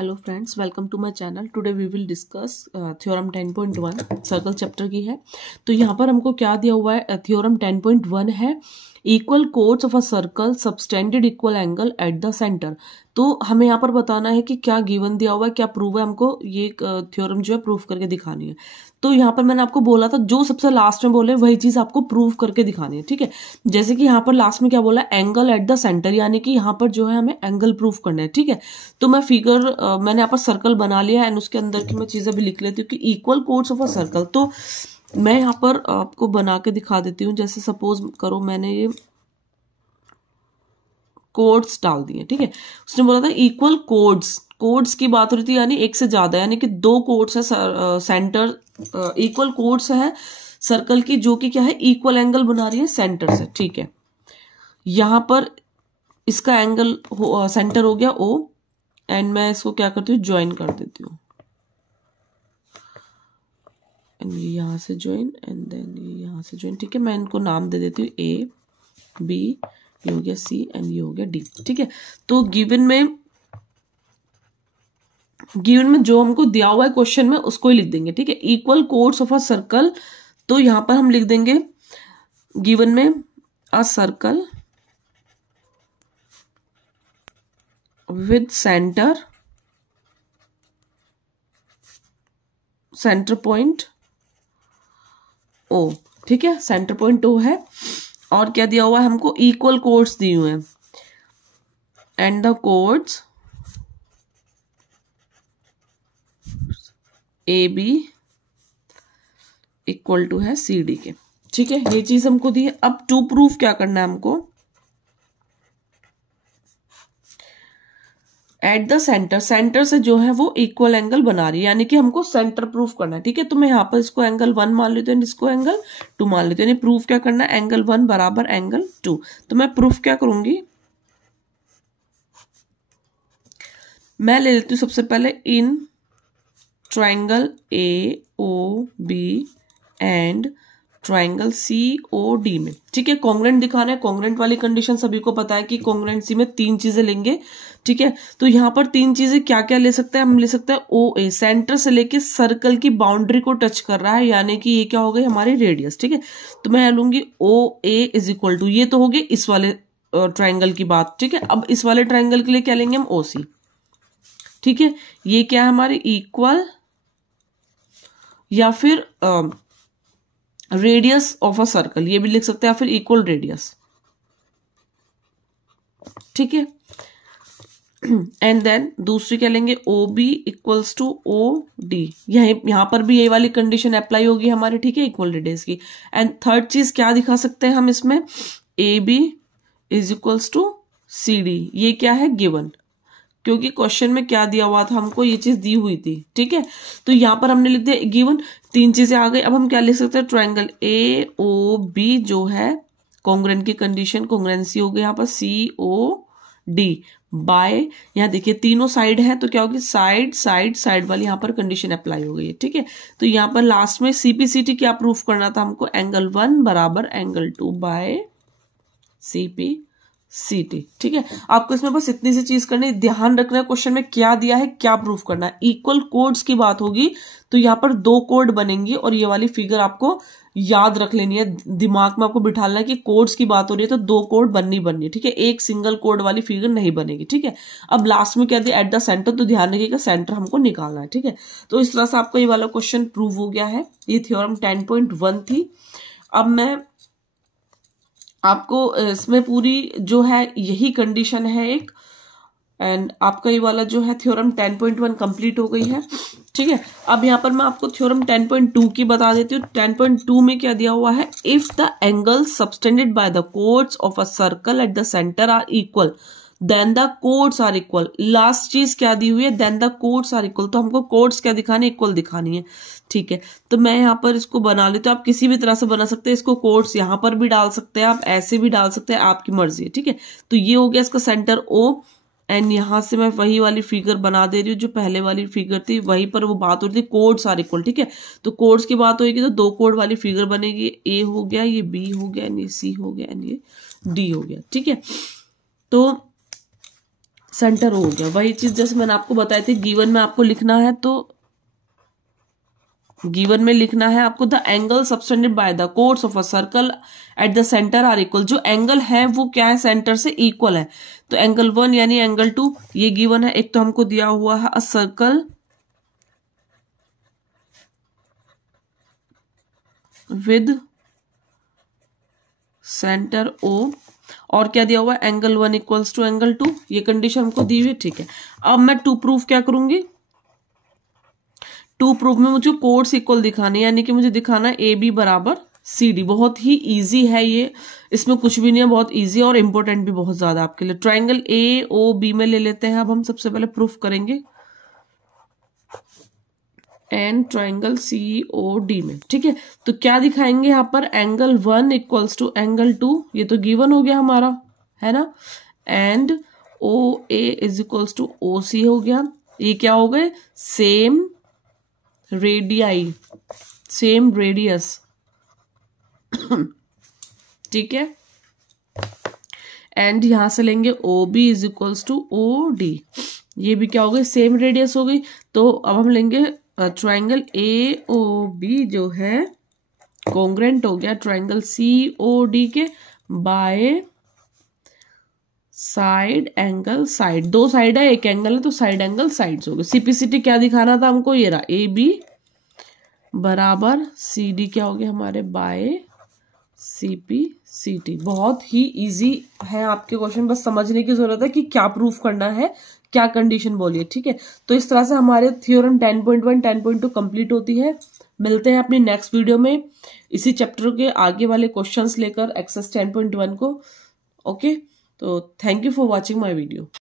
Hello friends, welcome to my channel. Today we will discuss theorem 10.1 circle chapter की है। तो यहाँ पर हमको क्या दिया हुआ है, थ्योरम 10.1 है equal codes of a circle subtended equal angle eight the centre. तो हमें यहाँ पर बताना है कि क्या गिवन दिया हुआ है, क्या प्रूव है, हमको ये थ्योरम जो है प्रूव करके दिखानी है। तो यहाँ पर मैंने आपको बोला था जो सबसे लास्ट में बोले वही चीज आपको प्रूव करके दिखानी है, ठीक है। जैसे कि यहाँ पर लास्ट में क्या बोला, एंगल एट द सेंटर, यानी कि यहाँ पर जो है हमें एंगल प्रूव करना है, ठीक है। तो मैं मैंने यहाँ पर सर्कल बना लिया है एंड उसके अंदर की मैं चीजें भी लिख लेती हूँ कि equal codes of a circle. तो मैं यहाँ पर आपको बना के दिखा देती हूँ। जैसे सपोज करो मैंने ये कोड्स डाल दिए, ठीक है। उसने बोला था इक्वल कोड्स की बात हो रही थी, यानी एक से ज्यादा, यानी कि दो कोड्स है सेंटर, इक्वल कोड्स है सर्कल की जो कि क्या है, इक्वल एंगल बना रही है सेंटर से, ठीक है। यहां पर इसका एंगल सेंटर हो गया O एंड मैं इसको क्या करती हूँ, ज्वाइन कर देती हूँ। एंड ये यहां से ज्वाइन एंड देन ये यहां से ज्वाइन, ठीक है। मैं इनको नाम दे देती हूँ A B, ये हो गया C एंड ये हो गया D, ठीक है। तो गिवन में जो हमको दिया हुआ है क्वेश्चन में उसको ही लिख देंगे, ठीक है। Equal codes of a circle, तो यहां पर हम लिख देंगे गिवन में a circle with centre point O, ठीक है। सेंटर पॉइंट O है और क्या दिया हुआ है हमको, इक्वल कोड्स दिए हुए हैं and the chords AB equal to है CD के, ठीक है। ये चीज हमको दी है। अब टू प्रूफ क्या करना है हमको, एट द सेंटर से जो है वो इक्वल एंगल बना रही है, यानी कि हमको सेंटर प्रूफ करना है, ठीक है। तो मैं यहाँ पर इसको एंगल 1 मान लेती हूँ, इसको एंगल 2 मान लेती हूँ, यानी प्रूफ क्या करना है, एंगल 1 बराबर एंगल 2। तो मैं प्रूफ क्या करूंगी, मैं ले लेती हूँ सबसे पहले in triangle AOB and triangle COD में, ठीक है। कॉन्ग्रेंट दिखाना है। कॉन्ग्रेंट वाली कंडीशन सभी को पता है कि कॉन्ग्रेंसी में 3 चीजें लेंगे, ठीक है। तो यहाँ पर 3 चीजें क्या क्या ले सकते हैं, हम ले सकते हैं OA सेंटर से लेके सर्कल की बाउंड्री को टच कर रहा है, यानी कि ये क्या हो गई हमारी रेडियस, ठीक है। तो मैं लूंगी OA इज इक्वल टू, ये तो हो गई इस वाले ट्राइंगल की बात, ठीक है। अब इस वाले ट्राइंगल के लिए क्या लेंगे हम, OC, ठीक है। ये क्या है हमारे इक्वल या फिर रेडियस ऑफ अ सर्कल, ये भी लिख सकते हैं, या फिर इक्वल रेडियस, ठीक है। एंड देन दूसरी क्या लेंगे, OB इक्वल्स टू OD, यहां पर भी ये वाली कंडीशन अप्लाई होगी हमारे, ठीक है, इक्वल रेडियस की। एंड थर्ड चीज क्या दिखा सकते हैं हम इसमें, AB is equals to CD, ये क्या है गिवन, क्योंकि क्वेश्चन में क्या दिया हुआ था हमको, ये चीज दी हुई थी, ठीक है। तो यहां पर हमने लिख दिया गिवन, 3 चीजें आ गई। अब हम क्या लिख सकते हैं, ट्रायंगल AOB जो है कॉन्ग्रेंट की कंडीशन, कॉन्ग्रेंसी हो गई यहाँ पर COD बाय, यहाँ देखिए तीनों साइड है तो क्या होगी, साइड वाली यहाँ पर कंडीशन अप्लाई हो गई है, ठीक है। तो यहाँ पर लास्ट में CPCT क्या प्रूफ करना था हमको, एंगल 1 बराबर एंगल 2 बाय CPCT, ठीक है। आपको इसमें बस इतनी सी चीज करनी, ध्यान रखना है क्वेश्चन में क्या दिया है, क्या प्रूफ करना है। इक्वल कोड्स की बात होगी तो यहाँ पर 2 कोड बनेंगी और ये वाली फिगर आपको याद रख लेनी है, दिमाग में आपको बिठाना है कि कोड्स की बात हो रही है तो 2 कोड बननी है, ठीक है। एक सिंगल कोड वाली फिगर नहीं बनेगी, ठीक है। अब लास्ट में क्या दिया, एट द सेंटर, तो ध्यान रखिएगा सेंटर हमको निकालना है, ठीक है। तो इस तरह से आपका ये वाला क्वेश्चन प्रूव हो गया है। ये थ्योरम 10.1 थी। अब मैं आपको इसमें पूरी जो है यही कंडीशन है एक, एंड आपका ये वाला जो है थ्योरम 10.1 कंप्लीट हो गई है, ठीक है। अब यहाँ पर मैं आपको थ्योरम 10.2 की बता देती हूँ। 10.2 में क्या दिया हुआ है, if the angle subtended by the chords of a circle at the centre are equal then the chords are equal. Last चीज क्या दी हुई है, then the chords are equal, तो हमको कोड्स क्या दिखानी, इक्वल दिखानी है, ठीक है। तो मैं यहाँ पर इसको बना लेती हूँ, आप किसी भी तरह से बना सकते हैं इसको, कोड्स यहाँ पर भी डाल सकते हैं, आप ऐसे भी डाल सकते हैं, आपकी मर्जी है, ठीक है। तो ये हो गया इसका सेंटर O एंड यहां से मैं वही वाली फिगर बना दे रही हूँ जो पहले वाली फिगर थी, वहीं पर वो बात हो रही थी कोड्स आर इक्वल, ठीक है। तो कोड्स की बात होगी तो 2 कोड वाली फिगर बनेगी, A हो गया, ये B हो गया, ये C हो गया, ये D हो गया, ठीक है। तो सेंटर हो गया। वही चीज जैसे मैंने आपको बताई थी, गिवन में आपको लिखना है तो गिवन में लिखना है आपको the angle subtended by the chords of a circle at the centre are equal. जो एंगल है वो क्या है, सेंटर से इक्वल है। तो एंगल 1 यानी एंगल 2 ये गिवन है। एक तो हमको दिया हुआ है a circle with centre O, और क्या दिया हुआ है, एंगल 1 इक्वल्स टू एंगल 2। ये कंडीशन हमको दी हुई, ठीक है। अब मैं टू प्रूफ क्या करूंगी, टू प्रूफ में मुझे कोड्स इक्वल दिखाने, यानी कि मुझे दिखाना ए बी बराबर सी डी। बहुत ही इजी है ये, इसमें कुछ भी नहीं है, बहुत इजी और इंपॉर्टेंट भी बहुत ज्यादा आपके लिए। ट्राइंगल ए ओ बी में ले लेते हैं। अब हम सबसे पहले प्रूफ करेंगे and triangle C O D में, ठीक है। तो क्या दिखाएंगे यहाँ पर, एंगल 1 इक्वल्स टू एंगल 2, ये तो गिवन हो गया हमारा, है ना। And O A is equals to O C हो गया। ये क्या हो गए, सेम रेडियाई, सेम रेडियस, ठीक है। एंड यहां से लेंगे O B is equals to O D, ये भी क्या हो गई, सेम रेडियस हो गई। तो अब हम लेंगे ट्राइंगल ए ओ बी जो है कॉन्ग्रेंट हो गया ट्राइंगल सी ओ डी के बाय साइड एंगल साइड। दो साइड है, एक एंगल है, तो साइड एंगल साइड्स हो गए। सीपीसीटी क्या दिखाना था हमको, ये रहा, ए बी बराबर सी डी क्या हो गया हमारे, बाय सीपीसीटी। बहुत ही इजी है आपके क्वेश्चन, बस समझने की जरूरत है कि क्या प्रूफ करना है, क्या कंडीशन बोलिए, ठीक है। तो इस तरह से हमारे थ्योरम 10.1 10.2 कंप्लीट होती है। मिलते हैं अपनी नेक्स्ट वीडियो में इसी चैप्टर के आगे वाले क्वेश्चंस लेकर एक्सरसाइज 10.1 को। ओके, तो thank you for watching my video.